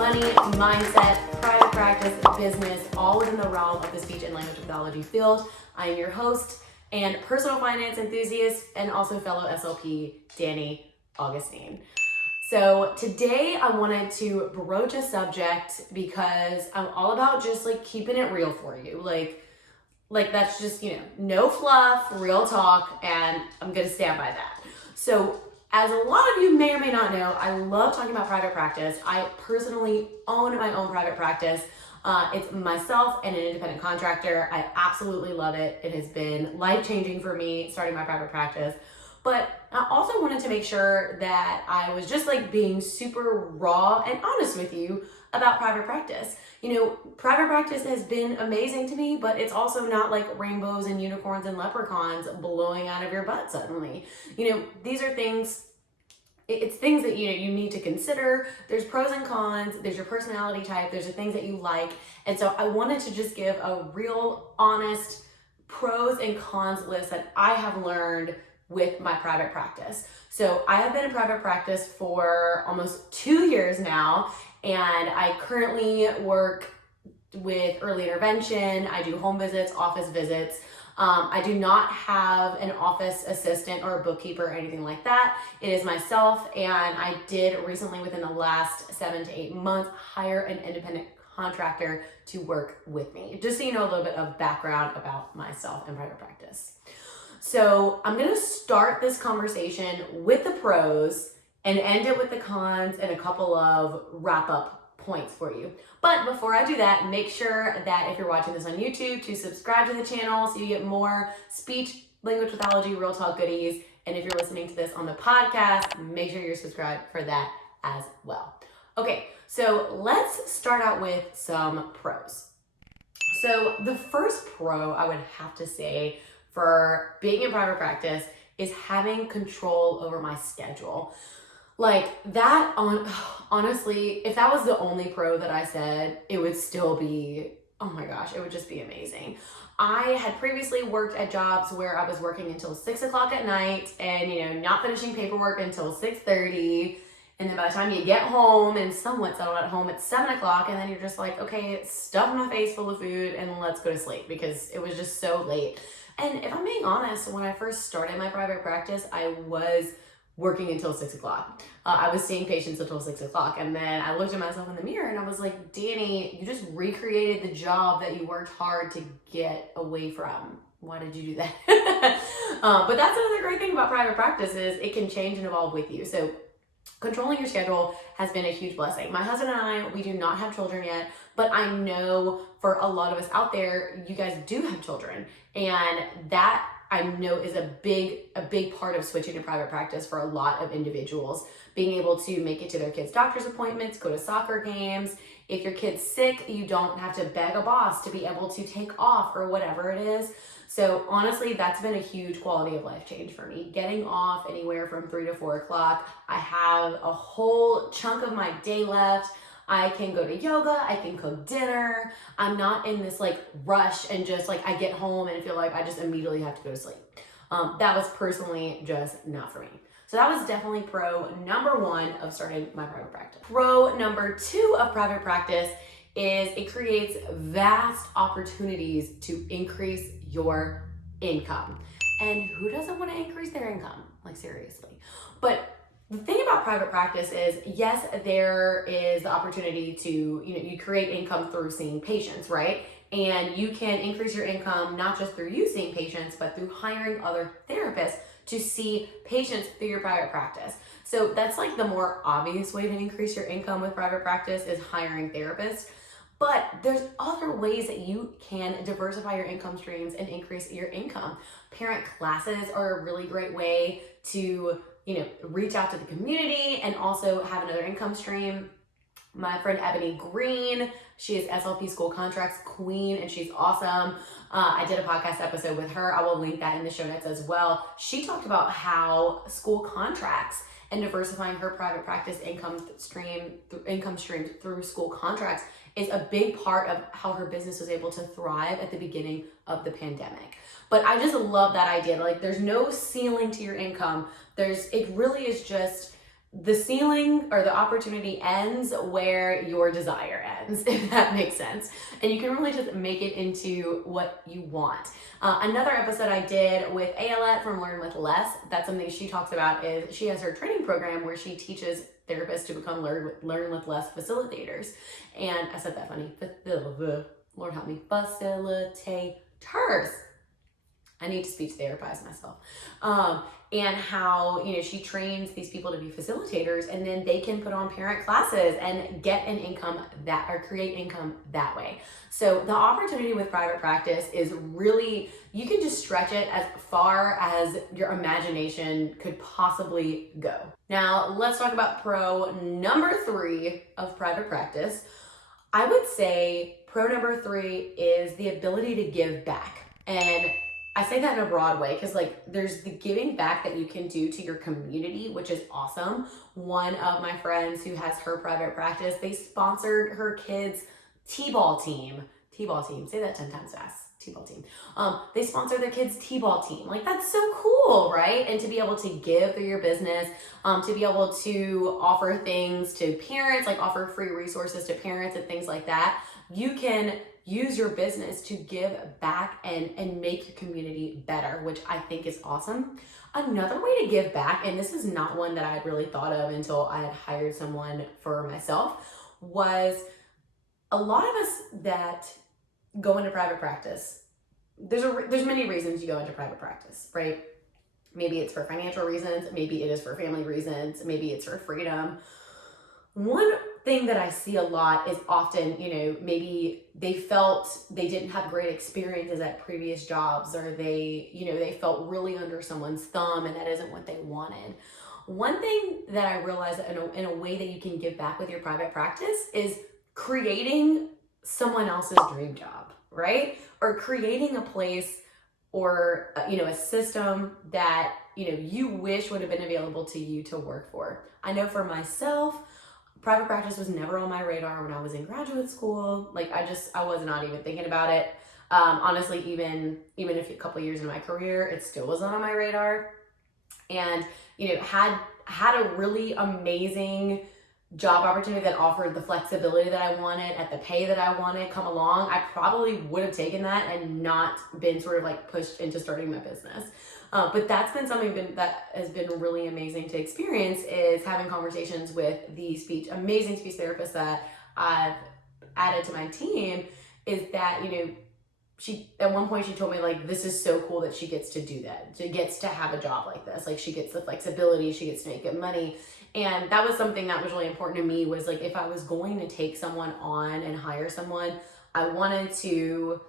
money, mindset, private practice, business, all within the realm of the speech and language pathology field. I am your host and personal finance enthusiast and also fellow SLP, Danni Augustine. So today I wanted to broach a subject because I'm all about just like keeping it real for you. Like that's just, no fluff, real talk, and I'm gonna stand by that. So as a lot of you may or may not know, I love talking about private practice. I personally own my own private practice. It's myself and an independent contractor. I absolutely love it. It has been life-changing for me starting my private practice. But I also wanted to make sure that I was just like being super raw and honest with you about private practice. Private practice has been amazing to me, but it's also not like rainbows and unicorns and leprechauns blowing out of your butt suddenly. These are things, it's things that you need to consider. There's pros and cons, there's your personality type, there's the things that you like. And so I wanted to just give a real honest pros and cons list that I have learned with my private practice. So I have been in private practice for almost 2 years now, and I currently work with early intervention. I do home visits, office visits. I do not have an office assistant or a bookkeeper or anything like that. It is myself, and I did recently, within the last 7 to 8 months, hire an independent contractor to work with me. Just so you know a little bit of background about myself and private practice. So I'm gonna start this conversation with the pros and end it with the cons and a couple of wrap-up points for you. But before I do that, make sure that if you're watching this on YouTube to subscribe to the channel so you get more speech, language pathology, real talk goodies. And if you're listening to this on the podcast, make sure you're subscribed for that as well. Okay, so let's start out with some pros. So the first pro I would have to say for being in private practice is having control over my schedule. Like that, honestly, if that was the only pro that I said, it would still be, oh my gosh, it would just be amazing. I had previously worked at jobs where I was working until 6 o'clock at night and, not finishing paperwork until 6:30. And then by the time you get home and somewhat settled at home, it's 7 o'clock, and then you're just like, okay, stuff my face full of food and let's go to sleep because it was just so late. And if I'm being honest, when I first started my private practice, I was working until 6 o'clock. I was seeing patients until 6 o'clock. And then I looked at myself in the mirror and I was like, Danni, you just recreated the job that you worked hard to get away from. Why did you do that? But that's another great thing about private practice is it can change and evolve with you. So controlling your schedule has been a huge blessing. My husband and I, we do not have children yet, but I know for a lot of us out there, you guys do have children. And that I know is a big part of switching to private practice for a lot of individuals. Being able to make it to their kids' doctor's appointments, go to soccer games. If your kid's sick, you don't have to beg a boss to be able to take off or whatever it is. So honestly, that's been a huge quality of life change for me. Getting off anywhere from 3 to 4 o'clock. I have a whole chunk of my day left. I can go to yoga, I can cook dinner. I'm not in this like rush and just like I get home and feel like I just immediately have to go to sleep. That was personally just not for me. So that was definitely pro number 1 of starting my private practice. Pro number 2 of private practice is it creates vast opportunities to increase your income. And who doesn't want to increase their income? Like seriously. But the thing about private practice is, yes, there is the opportunity to, you create income through seeing patients, right? And you can increase your income not just through you seeing patients, but through hiring other therapists to see patients through your private practice. So that's like the more obvious way to increase your income with private practice is hiring therapists. But there's other ways that you can diversify your income streams and increase your income. Parent classes are a really great way to reach out to the community and also have another income stream. My friend Ebony Green, she is SLP School Contracts Queen, and she's awesome. I did a podcast episode with her. I will link that in the show notes as well. She talked about how school contracts and diversifying her private practice income stream through school contracts is a big part of how her business was able to thrive at the beginning of the pandemic. But I just love that idea. Like, there's no ceiling to your income. It really is just the ceiling or the opportunity ends where your desire ends, if that makes sense. And you can really just make it into what you want. Another episode I did with Ayelet from Learn With Less, that's something she talks about, is she has her training program where she teaches therapists to become Learn With Less facilitators. And I said that funny, Lord help me, facilitators. I need to speech therapize myself. And how, she trains these people to be facilitators, and then they can put on parent classes and get an income create income that way. So the opportunity with private practice is really, you can just stretch it as far as your imagination could possibly go. Now let's talk about pro number 3 of private practice. I would say pro number 3 is the ability to give back. And I say that in a broad way because there's the giving back that you can do to your community, which is awesome. One of my friends who has her private practice, they sponsored her kids' T-ball team. T-ball team, say that 10 times fast. T-ball team. They sponsor their kids' T-ball team. That's so cool, right? And to be able to give through your business, to be able to offer things to parents, offer free resources to parents and things like that, you can use your business to give back and make your community better, which I think is awesome. Another way to give back, and this is not one that I had really thought of until I had hired someone for myself, was a lot of us that go into private practice, there's many reasons you go into private practice, right? Maybe it's for financial reasons, maybe it is for family reasons, maybe it's for freedom. One thing that I see a lot is often, maybe they felt they didn't have great experiences at previous jobs, or they felt really under someone's thumb and that isn't what they wanted. One thing that I realized that in a way that you can give back with your private practice is creating someone else's dream job, right? Or creating a place or, a system that, you wish would have been available to you to work for. I know for myself, private practice was never on my radar when I was in graduate school. I was not even thinking about it. Honestly, even if a couple years in my career, it still wasn't on my radar. And, had a really amazing job opportunity that offered the flexibility that I wanted at the pay that I wanted come along, I probably would have taken that and not been sort of pushed into starting my business. But that's been something that has been really amazing to experience, is having conversations with the amazing speech therapists that I've added to my team, is that, she, at one point she told me this is so cool that she gets to do that. She gets to have a job like this. She gets the flexibility, she gets to make good money. And that was something that was really important to me, was if I was going to take someone on and hire someone, I wanted to,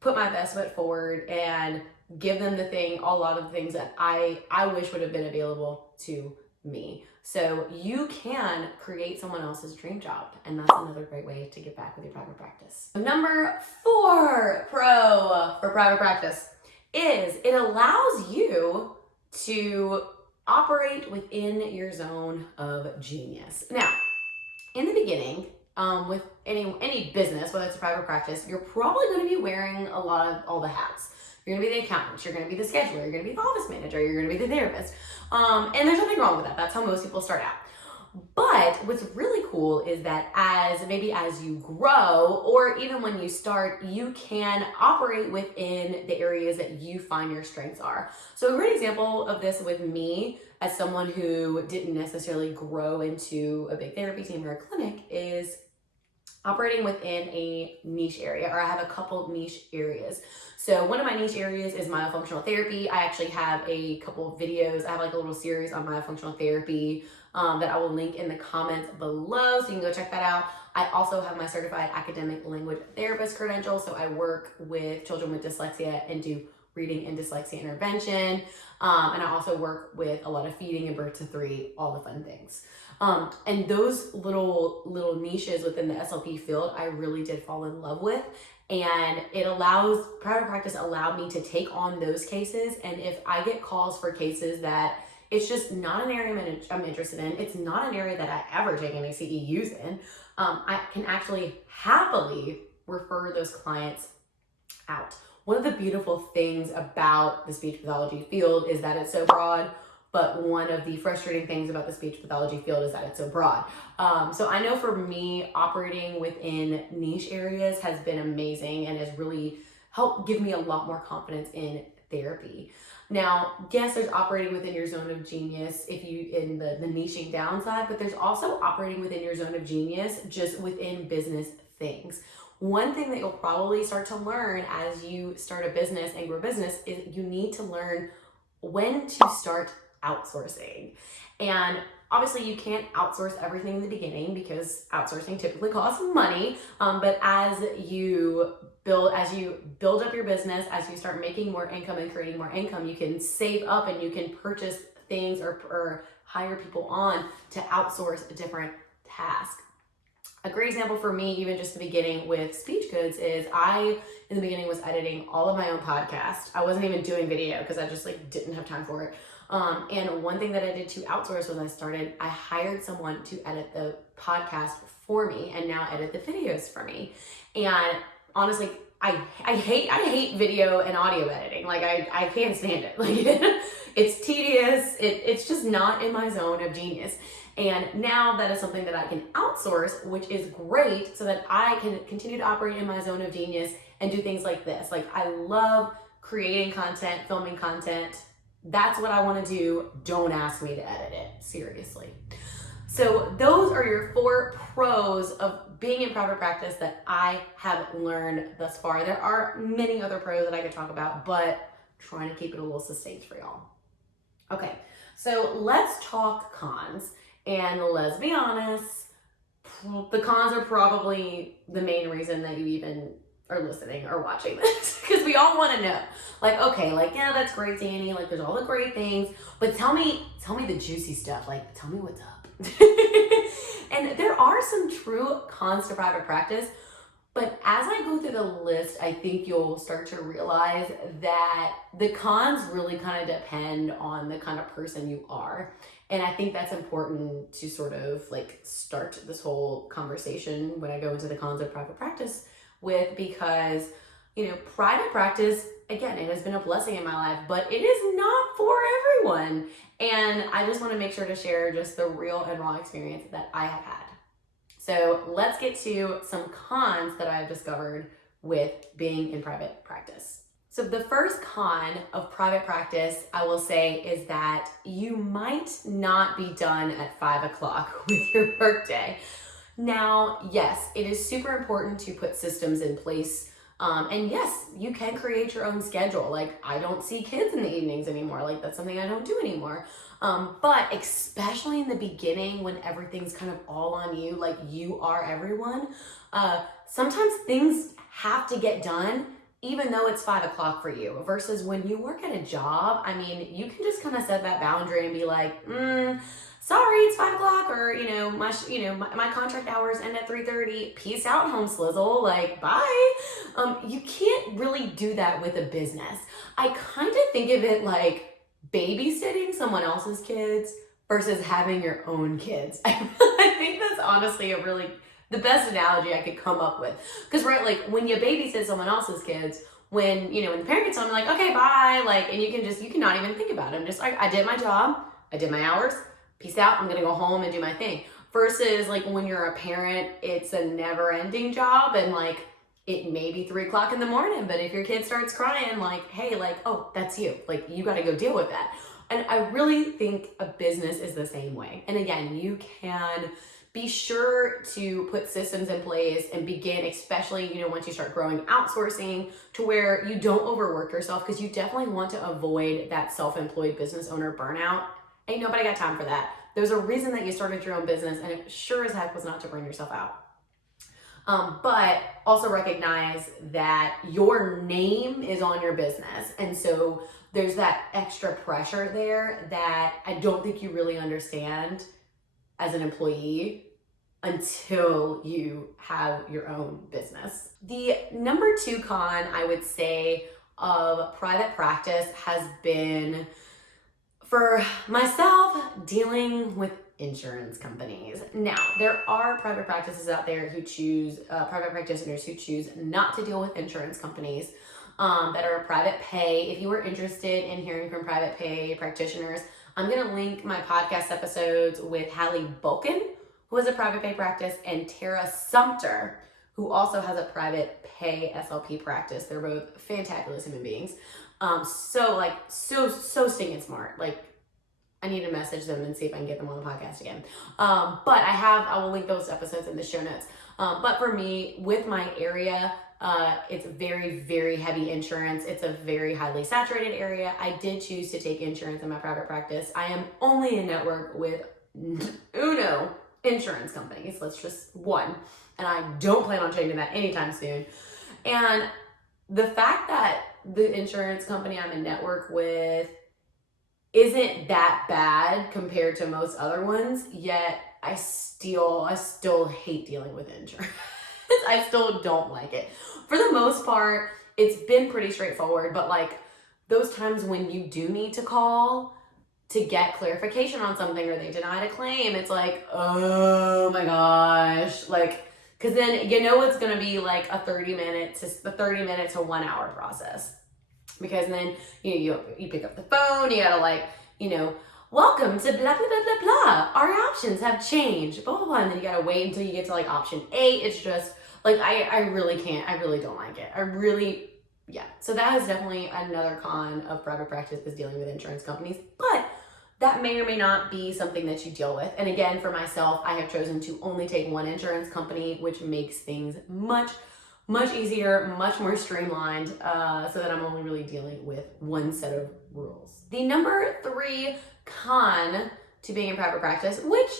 put my best foot forward and give them a lot of the things that I wish would have been available to me. So you can create someone else's dream job, and that's another great way to get back with your private practice. Number 4 pro for private practice is it allows you to operate within your zone of genius. Now, in the beginning, with any business, whether it's a private practice, you're probably going to be wearing all the hats. You're going to be the accountant, you're going to be the scheduler, you're going to be the office manager, you're going to be the therapist. And there's nothing wrong with that. That's how most people start out. But what's really cool is that as you grow, or even when you start, you can operate within the areas that you find your strengths are. So a great example of this with me, as someone who didn't necessarily grow into a big therapy team or a clinic, is operating within a niche area, or I have a couple niche areas. So one of my niche areas is myofunctional therapy. I actually have a couple of videos. I have a little series on myofunctional therapy that I will link in the comments below, so you can go check that out. I also have my certified academic language therapist credential, so I work with children with dyslexia and do reading and dyslexia intervention. And I also work with a lot of feeding and birth to 3, all the fun things. And those little niches within the SLP field, I really did fall in love with. And private practice allowed me to take on those cases. And if I get calls for cases that it's just not an area I'm interested in, it's not an area that I ever take any CEUs in, I can actually happily refer those clients out. One of the beautiful things about the speech pathology field is that it's so broad, but one of the frustrating things about the speech pathology field is that it's so broad. So I know for me, operating within niche areas has been amazing and has really helped give me a lot more confidence in therapy. Now, yes, there's operating within your zone of genius if you in the niching downside, but there's also operating within your zone of genius just within business things. One thing that you'll probably start to learn as you start a business and grow a business is you need to learn when to start outsourcing. And obviously you can't outsource everything in the beginning because outsourcing typically costs money. But as you build up your business, as you start making more income and creating more income, you can save up and you can purchase things or hire people on to outsource a different task. A great example for me, even just the beginning with SpeechGoods, is I, in the beginning, was editing all of my own podcast. I wasn't even doing video because I just didn't have time for it. And one thing that I did to outsource when I hired someone to edit the podcast for me and now edit the videos for me. And honestly, I hate video and audio editing. I can't stand it. It's tedious. It's just not in my zone of genius. And now that is something that I can outsource, which is great, so that I can continue to operate in my zone of genius and do things like this. I love creating content, filming content. That's what I want to do. Don't ask me to edit it, seriously. So those are your 4 pros of being in private practice that I have learned thus far. There are many other pros that I could talk about, but I'm trying to keep it a little succinct for y'all. Okay, so let's talk cons. And let's be honest, the cons are probably the main reason that you even are listening or watching this, because we all want to know. Okay, yeah, that's great, Danny. There's all the great things, but tell me the juicy stuff. Tell me what's up. And there are some true cons to private practice, but as I go through the list, I think you'll start to realize that the cons really kind of depend on the kind of person you are. And I think that's important to sort of start this whole conversation when I go into the cons of private practice with, because, private practice, again, it has been a blessing in my life, but it is not for everyone. And I just want to make sure to share just the real and raw experience that I have had. So let's get to some cons that I've discovered with being in private practice. So the first con of private practice, I will say, is that you might not be done at 5 o'clock with your workday. Now, yes, it is super important to put systems in place. And yes, you can create your own schedule. I don't see kids in the evenings anymore. That's something I don't do anymore. But especially in the beginning when everything's kind of all on you, you are everyone, sometimes things have to get done even though it's 5 o'clock for you, versus when you work at a job. I mean, you can just kind of set that boundary and be like, sorry, it's 5 o'clock, or, my contract hours end at 3:30. Peace out, home slizzle, bye. You can't really do that with a business. I kind of think of it like babysitting someone else's kids versus having your own kids. I think that's honestly the best analogy I could come up with. Because, right, when you babysit someone else's kids, when the parent gets home, you're like, okay, bye, and you can not even think about it. I'm just I did my job, I did my hours, peace out, I'm gonna go home and do my thing. Versus when you're a parent, it's a never-ending job, and it may be 3 o'clock in the morning, but if your kid starts crying, hey, oh, that's you. You gotta go deal with that. And I really think a business is the same way. And again, you can be sure to put systems in place and begin, especially, once you start growing outsourcing, to where you don't overwork yourself, because you definitely want to avoid that self-employed business owner burnout. Ain't nobody got time for that. There's a reason that you started your own business, and it sure as heck was not to burn yourself out. But also recognize that your name is on your business. And so there's that extra pressure there that I don't think you really understand as an employee until you have your own business. The number 2 con, I would say, of private practice has been, for myself, dealing with insurance companies. Now, there are private practices out there private practitioners who choose not to deal with insurance companies that are private pay. If you are interested in hearing from private pay practitioners, I'm going to link my podcast episodes with Hallie Bulkin, who has a private pay practice, and Tara Sumter, who also has a private pay SLP practice. They're both fantabulous human beings. So stinking smart. Like, I need to message them and see if I can get them on the podcast again. But I will link those episodes in the show notes. But for me, with my area, it's very, very heavy insurance. It's a very highly saturated area. I did choose to take insurance in my private practice. I am only in network with Uno insurance companies. Let's just one. And I don't plan on changing that anytime soon. And the fact that the insurance company I'm in network with isn't that bad compared to most other ones, yet I still hate dealing with insurance. I still don't like it. For the most part, it's been pretty straightforward, but like those times when you do need to call to get clarification on something or they denied a claim, it's like, oh my gosh. Like, cause then you know it's gonna be like a 30 minute to 1 hour process. Because then you pick up the phone, you gotta welcome to blah, blah, blah, blah, blah. Our options have changed, blah, blah, blah. And then you gotta wait until you get to like option 8. It's just like, I really can't, I really don't like it. So that is definitely another con of private practice, is dealing with insurance companies. But that may or may not be something that you deal with. And again, for myself, I have chosen to only take one insurance company, which makes things much easier, much more streamlined, so that I'm only really dealing with one set of rules. The number 3 con to being in private practice, which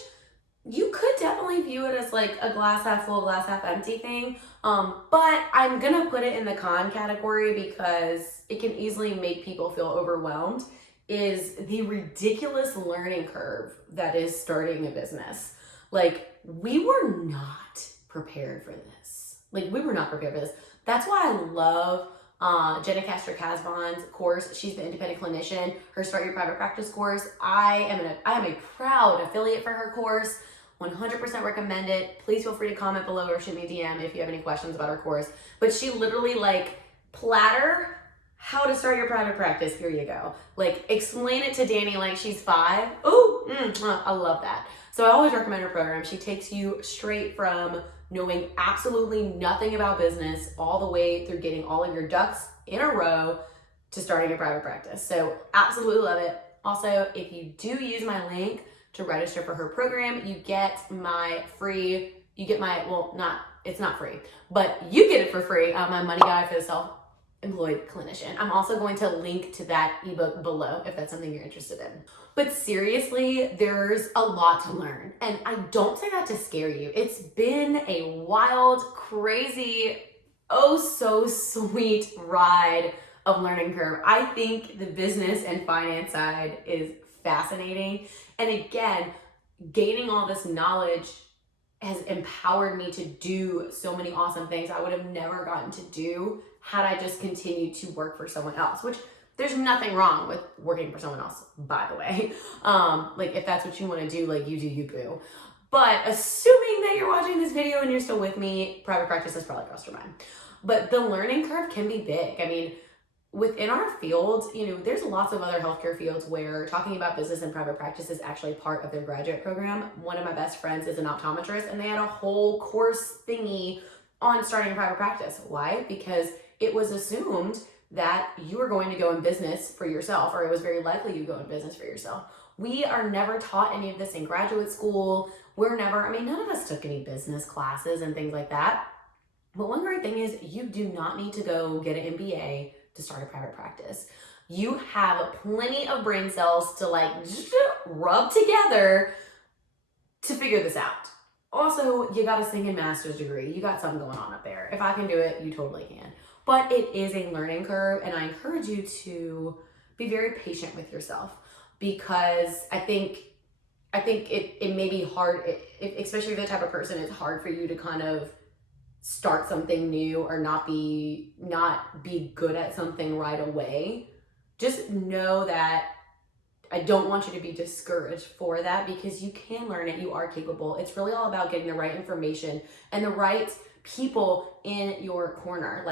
you could definitely view it as like a glass half full, glass half empty thing, but I'm gonna put it in the con category because it can easily make people feel overwhelmed, is the ridiculous learning curve that is starting a business. Like, we were not prepared for this. That's why I love Jenna Castro-Casbon's course. She's the independent clinician. Her Start Your Private Practice course. I am a proud affiliate for her course. 100% recommend it. Please feel free to comment below or shoot me a DM if you have any questions about her course. But she literally platter how to start your private practice. Here you go. Explain it to Danni like she's 5. I love that. So I always recommend her program. She takes you straight from knowing absolutely nothing about business all the way through getting all of your ducks in a row to starting your private practice. So absolutely love it. Also, if you do use my link to register for her program, it's not free, but you get it for free. My money guide for the self-employed clinician. I'm also going to link to that ebook below if that's something you're interested in. But seriously, there's a lot to learn. And I don't say that to scare you. It's been a wild, crazy, oh so sweet ride of learning curve. I think the business and finance side is fascinating. And again, gaining all this knowledge has empowered me to do so many awesome things I would have never gotten to do had I just continued to work for someone else, which there's nothing wrong with working for someone else, by the way. If that's what you want to do, you do you, boo. But assuming that you're watching this video and you're still with me, private practice has probably crossed your mind. But the learning curve can be big. I mean, within our field, there's lots of other healthcare fields where talking about business and private practice is actually part of their graduate program. One of my best friends is an optometrist, and they had a whole course thingy on starting a private practice. Why? Because it was assumed that you were going to go in business for yourself, or it was very likely you go in business for yourself. We are never taught any of this in graduate school. None of us took any business classes and things like that. But one great thing is you do not need to go get an MBA to start a private practice. You have plenty of brain cells to rub together to figure this out. Also, you got a singing master's degree. You got something going on up there. If I can do it, you totally can. But it is a learning curve, and I encourage you to be very patient with yourself, because I think it may be hard, especially if you're the type of person, it's hard for you to kind of start something new or not be good at something right away. Just know that I don't want you to be discouraged for that, because you can learn it. You are capable. It's really all about getting the right information and the right people in your corner.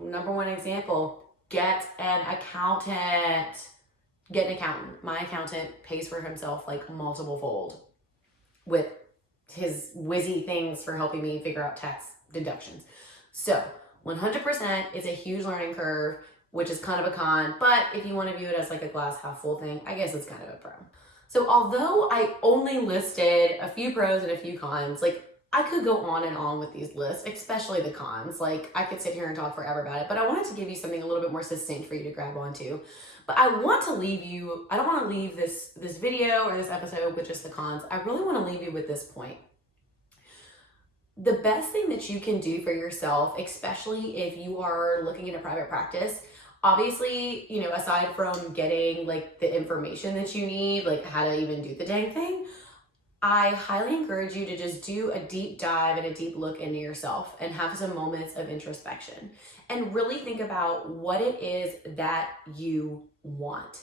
Number one example, get an accountant. get an accountant. My accountant pays for himself like multiple fold with his whizzy things for helping me figure out tax deductions. So 100% is a huge learning curve, which is kind of a con, but if you want to view it as like a glass half full thing, I guess it's kind of a pro. So although I only listed a few pros and a few cons, like I could go on and on with these lists, especially the cons. Like I could sit here and talk forever about it, but I wanted to give you something a little bit more succinct for you to grab onto. But I want to leave you, I don't want to leave this video or this episode with just the cons. I really want to leave you with this point. The best thing that you can do for yourself, especially if you are looking into private practice, obviously, you know, aside from getting like the information that you need, like how to even do the dang thing, I highly encourage you to just do a deep dive and a deep look into yourself and have some moments of introspection and really think about what it is that you want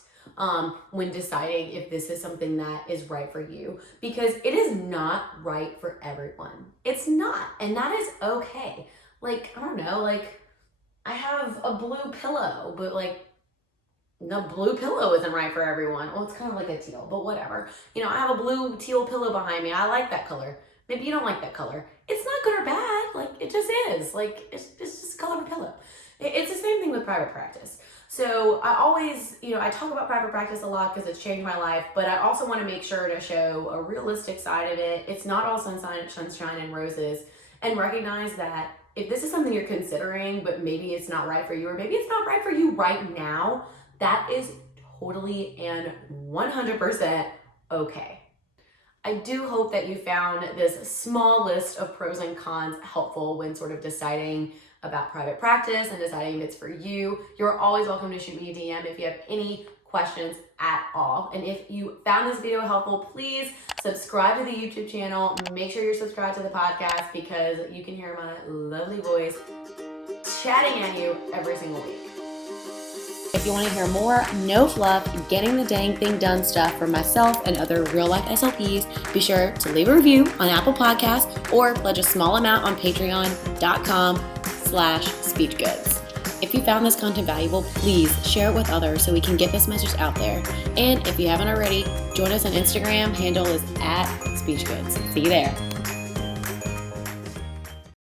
when deciding if this is something that is right for you, because it is not right for everyone. It's not, and that is okay. Like, I don't know, like I have a blue pillow, but like the blue pillow isn't right for everyone. Well, it's kind of like a teal, but whatever. You know, I have a blue teal pillow behind me. I like that color. Maybe you don't like that color. It's not good or bad. Like it just is. Like it's just a color of a pillow. It's the same thing with private practice. So I always, you know, I talk about private practice a lot because it's changed my life, but I also want to make sure to show a realistic side of it. It's not all sunshine and roses, and recognize that if this is something you're considering, but maybe it's not right for you, or maybe it's not right for you right now, that is totally and 100% okay. I do hope that you found this small list of pros and cons helpful when sort of deciding about private practice and deciding if it's for you. You're always welcome to shoot me a DM if you have any questions at all. And if you found this video helpful, please subscribe to the YouTube channel. Make sure you're subscribed to the podcast because you can hear my lovely voice chatting at you every single week. If you want to hear more no fluff, getting the dang thing done stuff from myself and other real life SLPs, be sure to leave a review on Apple Podcasts or pledge a small amount on patreon.com/SpeechGoods. If you found this content valuable, please share it with others so we can get this message out there. And if you haven't already, join us on Instagram. Handle is @SpeechGoods. See you there.